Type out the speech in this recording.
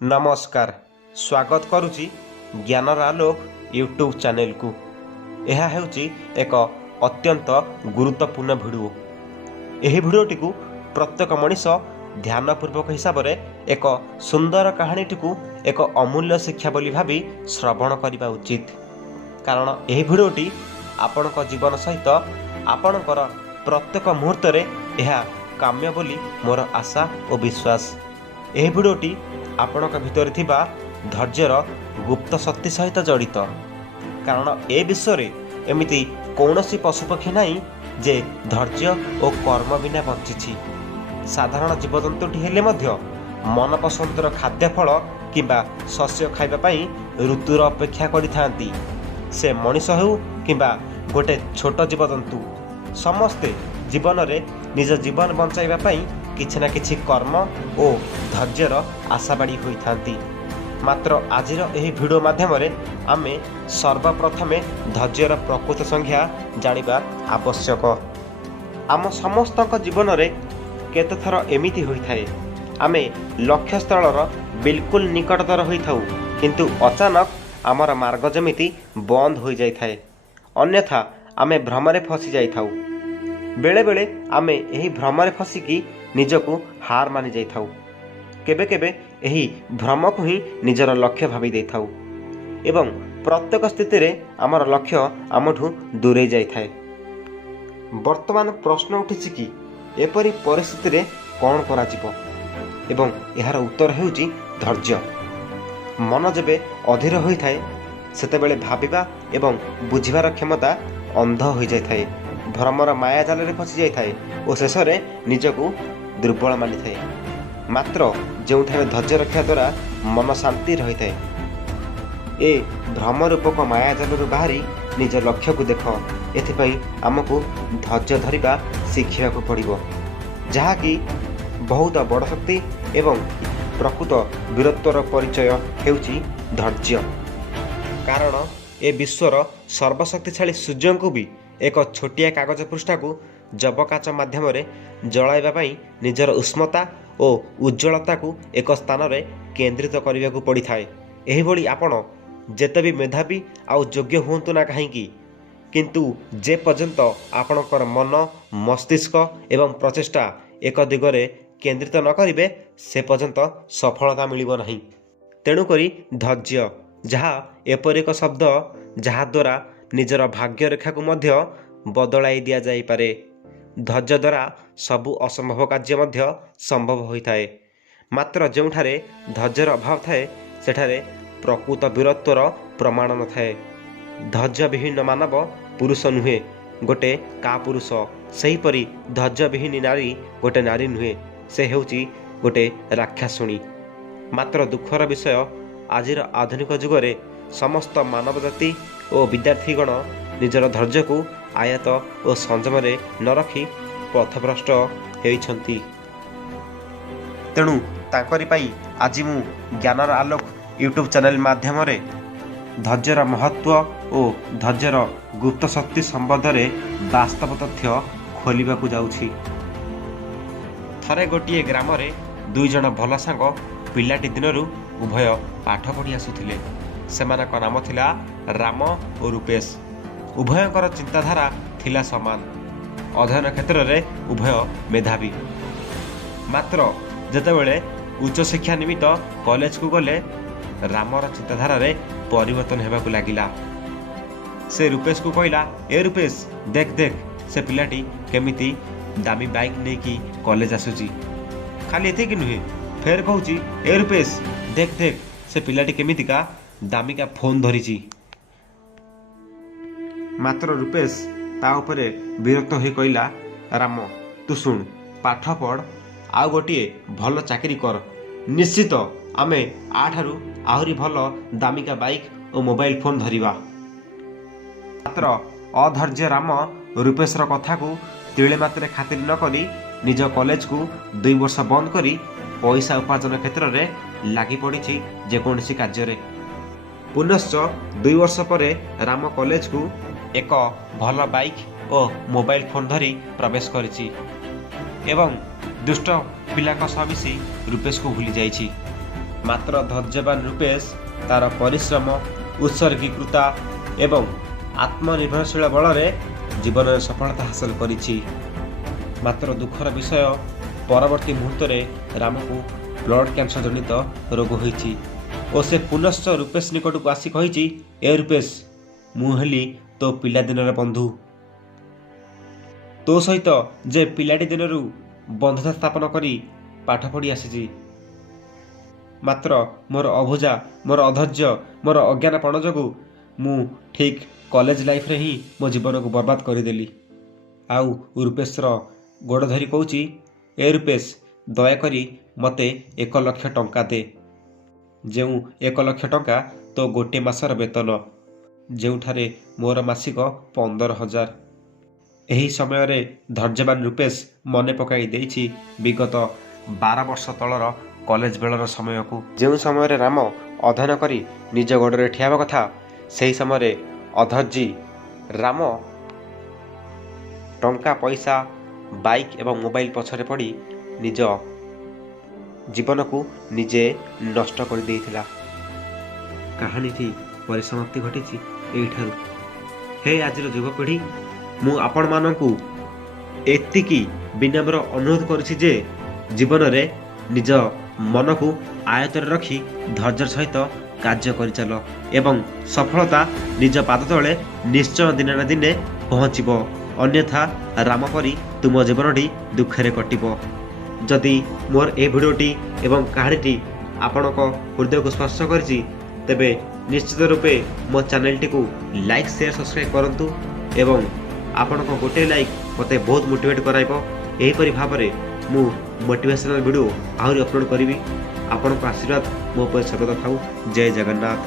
नमस्कार स्वागत करुच्ची ज्ञानर आलोक YouTube channel को। यह हेउची एक अत्यंत गुरुत्वपूर्ण भिडियो। यह भिडियोटी को प्रत्येक मनीष ध्यानपूर्वक हिसाब से एक सुंदर कहानी टी एक अमूल्य शिक्षा बोली भावी श्रवण करने उचित, कारण यह भिडियोटी आपण जीवन सहित आपणकर प्रत्येक मुहूर्त यह काम्य बोली मोर आशा और विश्वास। यह भिडियोटी आपणक भितर थिबा धैर्यर गुप्त शक्ति सहित जड़ित, कारण ए विश्व में एमिति कौनसी पशुपक्षी नहीं जे धैर्य और कर्म बिना बंची। साधारण जीवजंतुटी हेले मध्य मन पसंदर खाद्यफल किंबा शस्य खाइबा पई ऋतुर अपेक्षा करिथांती। से मनीष हेउ किंबा गोटे छोट जीवजंतु, समस्ते जीवन में निज जीवन बंचाइबा पई किछि ना किछि कर्म और धैर्यर आशाबाड़ी होइथांती। मात्र आजिर एही भिडियो माध्यम आमे सर्वप्रथमे धैर्यर प्रकृत संज्ञा जानिबा आवश्यक। आम समस्तक जीवन में केतथर एमिति होइथाए, आमे लक्ष्य स्थलर बिल्कुल निकटतर होइथाउ, किंतु अचानक आमर मार्ग जमिति बंद हो जाइथाए, अन्यथा आमे भ्रमरे फसी जाइथाउ। बेले बेले आमे एही भ्रमरे फसिकी निजको हार मानि जाइथाउ। केबे केबे एही भ्रम को ही निजर लक्ष्य भावी देइथाउ एवं प्रत्येक स्थिति रे आमर लक्ष्य आमठू दूरे जाइथाए। वर्तमान प्रश्न उठिछि कि एपरि परिस्थिति रे कौन करा जिवो, एवं एहार उत्तर हेउछि धैर्य। मन जेबे अधीर होइथाए सेतेबेले भाबिबा एवं बुझिबार क्षमता अंध हो जाइथाए, भ्रमर माया जाल रे फसी जाइथाए और शेष में निजको दुर्बल मानि थाए। मात्र जोठारे धैर्य रक्षा द्वारा मन शांति रही थाए। ए भ्रम रूपक माया जाल बाहरी निज लक्ष्य को देख, एथिपाई आमको धैर्य धरिबा शिखिबाकु पड़िबो, जहाँकि बहुत बड़ शक्ति एवं प्रकृत वीरत्वर परिचय हेउछि धैर्य। कारण ए विश्वर सर्वशक्तिशाली सूर्य को भी एक छोटिया कागज पृष्ठा को जबकाच माध्यम जलाइबा पई निजर उष्मता और उज्ज्वलता को एक स्थान रे केंद्रित करने को पड़ी थाए। एही भली आपण जेते भी मेधावी आउ योग्य हुंतु ना कहीं, किंतु जे पर्यंत आपणकर मन मस्तिष्क एवं प्रचेष्टा एक दिगरे केंद्रित न करिवे से पर्यंत सफलता मिलिबो नहीं। तेणुकरी धैर्य जहाँ एपरि एक शब्द जहाँ द्वारा निजर भाग्य रेखा को मध्य बदलाई दिया जाई पारे। धैर्य द्वारा सबु असंभव कार्य मध्य संभव होइथाए। मात्र जोठारे धैर्यर अभाव थाए सेठारे प्रकृत वीरत्वर प्रमाण न थाए। धैर्य विहीन मानव पुरुष नुहे गोटे का पुरुष, सेहीपरि धैर्य विहीन नारी गोटे नारी नुहे, से हेउची गोटे राक्षसुणी। मात्र दुखर विषय आजिर आधुनिक जुगरे समस्त मानव जाति और विद्यार्थीगण निजर धैर्य को आयत और संयम न रखी पथभ्रष्ट होइछंती। तेणु ताकरी पाई आज मु ज्ञानर आलोक यूट्यूब चैनल माध्यम रे धैर्यर महत्व और धैर्यर गुप्त शक्ति संबंध में वास्तव तथ्य खोलिबा को जाउछि। थरे गोटिए ग्राम रे दुई जन भल सांग पिलाटी दिनरू उभय पाठ पढ़ी आसुथिले। सेमानक नाम थिला राम और रूपेश। उभयंकर चिंताधारा थिला समान, अध्ययन क्षेत्र में उभय मेधावी। मात्र जेतेबेले उच्च शिक्षा निमित्त कॉलेज को गले रामर चिंताधारा रे परिवर्तन हेबाकु लागिला। से रूपेश को कहला, ए रूपेश देख देख से पिलाटी केमिति दामी बाइक नहीं कि कॉलेज आसुची। खाली एते कि नुहे, फेर कहूची, ए रूपेश देख देख से पिलाटी केमितिका दामिका फोन धरिची। मात्र रूपेश ता उपरे विरक्त हो कहला, राम तू शुण, पाठ पढ़ आउ गोटे भल चाकरी कर, निश्चित आमे आठारू आहरी भल दामिका बाइक और मोबाइल फोन धरिबा। मात्र अधैर्य राम रूपेशर कथा को तिले मात्रे खातिर न करी निज कॉलेज को 2 वर्ष बंद करी पैसा उपार्जन क्षेत्र में लगी पड़ी जेकोसी कार्य। पुनश्च 2 वर्ष पर राम कॉलेज को एक भल बाइक और मोबाइल फोन धरी प्रवेश करिछि एवं दुष्ट पिला सह मिसी रूपेश को भूली जाइछि। ମାତ୍ର ଧୈର୍ଯ୍ୟବାନ ରୂପେଶ ତାର ପରିଶ୍ରମ, ଉତ୍ସର୍ଗୀକୃତା ଏବଂ ଆତ୍ମନିର୍ଭରଶୀଳ ବଳରେ ଜୀବନରେ ସଫଳତା ହାସଲ କରିଛି। ମାତ୍ର ଦୁଃଖର ବିଷୟ, ପରବର୍ତ୍ତୀ ମୁହୂର୍ତ୍ତରେ ରାମକୁ ବ୍ଲଡ୍ କ୍ୟାନ୍ସର ଜନିତ ରୋଗ ହୋଇଛି ଓ ସେ ପୁନଶ୍ଚ ରୂପେଶ ନିକଟକୁ ଆସି କହିଛି, ଏ ରୂପେଶ, ମୁଁ ହେଲି ତୋ ପିଲାଦିନର ବନ୍ଧୁ। ତୋ ସହିତ ଯେ ପିଲାଟି ଦିନରୁ ବନ୍ଧୁତା ସ୍ଥାପନ କରି ପାଠ ପଢ଼ି ଆସିଛି, ମାତ୍ର ମୋର ଅବୁଝା, ମୋର ଅଧୈର୍ଯ୍ୟ, ମୋର ଅଜ୍ଞାନପଣ ଯୋଗୁଁ ମୁଁ ଠିକ୍ କଲେଜ ଲାଇଫ୍ରେ ହିଁ ମୋ ଜୀବନକୁ ବର୍ବାଦ କରିଦେଲି। ଆଉ ରୂପେଶର ଗୋଡ଼ ଧରି କହୁଛି, ଏ ରୂପେଶ, ଦୟାକରି ମୋତେ 1 ଲକ୍ଷ ଟଙ୍କା ଦେ। ଯେଉଁ 1 ଲକ୍ଷ ଟଙ୍କା ତୋ ଗୋଟିଏ ମାସର ବେତନ, ଯେଉଁଠାରେ ମୋର ମାସିକ 15,000। ଏହି ସମୟରେ ଧୈର୍ଯ୍ୟବାନ ରୂପେଶ ମନେ ପକାଇ ଦେଇଛି ବିଗତ 12 ବର୍ଷ ତଳର କଲେଜ ବେଳର ସମୟକୁ, ଯେଉଁ ସମୟରେ ରାମ ଅଧ୍ୟୟନ କରି ନିଜ ଗୋଡ଼ରେ ଠିଆ ହେବା କଥା, ସେହି ସମୟରେ ଅଧୈର୍ଯ୍ୟୀ ରାମ ଟଙ୍କା, ପଇସା, ବାଇକ୍ ଏବଂ ମୋବାଇଲ ପଛରେ ପଡ଼ି ନିଜ ଜୀବନକୁ ନିଜେ ନଷ୍ଟ କରିଦେଇଥିଲା। କାହାଣୀଟି ପରିସମାପ୍ତି ଘଟିଛି ଏଇଠାରୁ। ହେ ଆଜିର ଯୁବପିଢ଼ି, ମୁଁ ଆପଣମାନଙ୍କୁ ଏତିକି ବିନମ୍ର ଅନୁରୋଧ କରୁଛି ଯେ ଜୀବନରେ ନିଜ ମନକୁ ଆୟତ୍ତରେ ରଖି ଧୈର୍ଯ୍ୟର ସହିତ କାର୍ଯ୍ୟ କରିଚାଲ ଏବଂ ସଫଳତା ନିଜ ପାଦ ତଳେ ନିଶ୍ଚୟ ଦିନେ ନା ଦିନେ ପହଞ୍ଚିବ। ଅନ୍ୟଥା ରାମ ପରି ତୁମ ଜୀବନଟି ଦୁଃଖରେ କଟିବ। ଯଦି ମୋର ଏହି ଭିଡ଼ିଓଟି ଏବଂ କାହାଣୀଟି ଆପଣଙ୍କ ହୃଦୟକୁ ସ୍ପର୍ଶ କରିଛି, ତେବେ ନିଶ୍ଚିତ ରୂପେ ମୋ ଚ୍ୟାନେଲଟିକୁ ଲାଇକ୍, ସେୟାର, ସବସ୍କ୍ରାଇବ୍ କରନ୍ତୁ ଏବଂ ଆପଣଙ୍କ ଗୋଟିଏ ଲାଇକ୍ ମୋତେ ବହୁତ ମୋଟିଭେଟ୍ କରାଇବ। ଏହିପରି ଭାବରେ ମୁଁ ମୋଟିଭେସନାଲ୍ ଭିଡ଼ିଓ ଆହୁରି ଅପଲୋଡ଼ କରିବି। ଆପଣଙ୍କ ଆଶୀର୍ବାଦ ମୋ ଉପରେ ସର୍ବଦା ଥାଉ। ଜୟ ଜଗନ୍ନାଥ।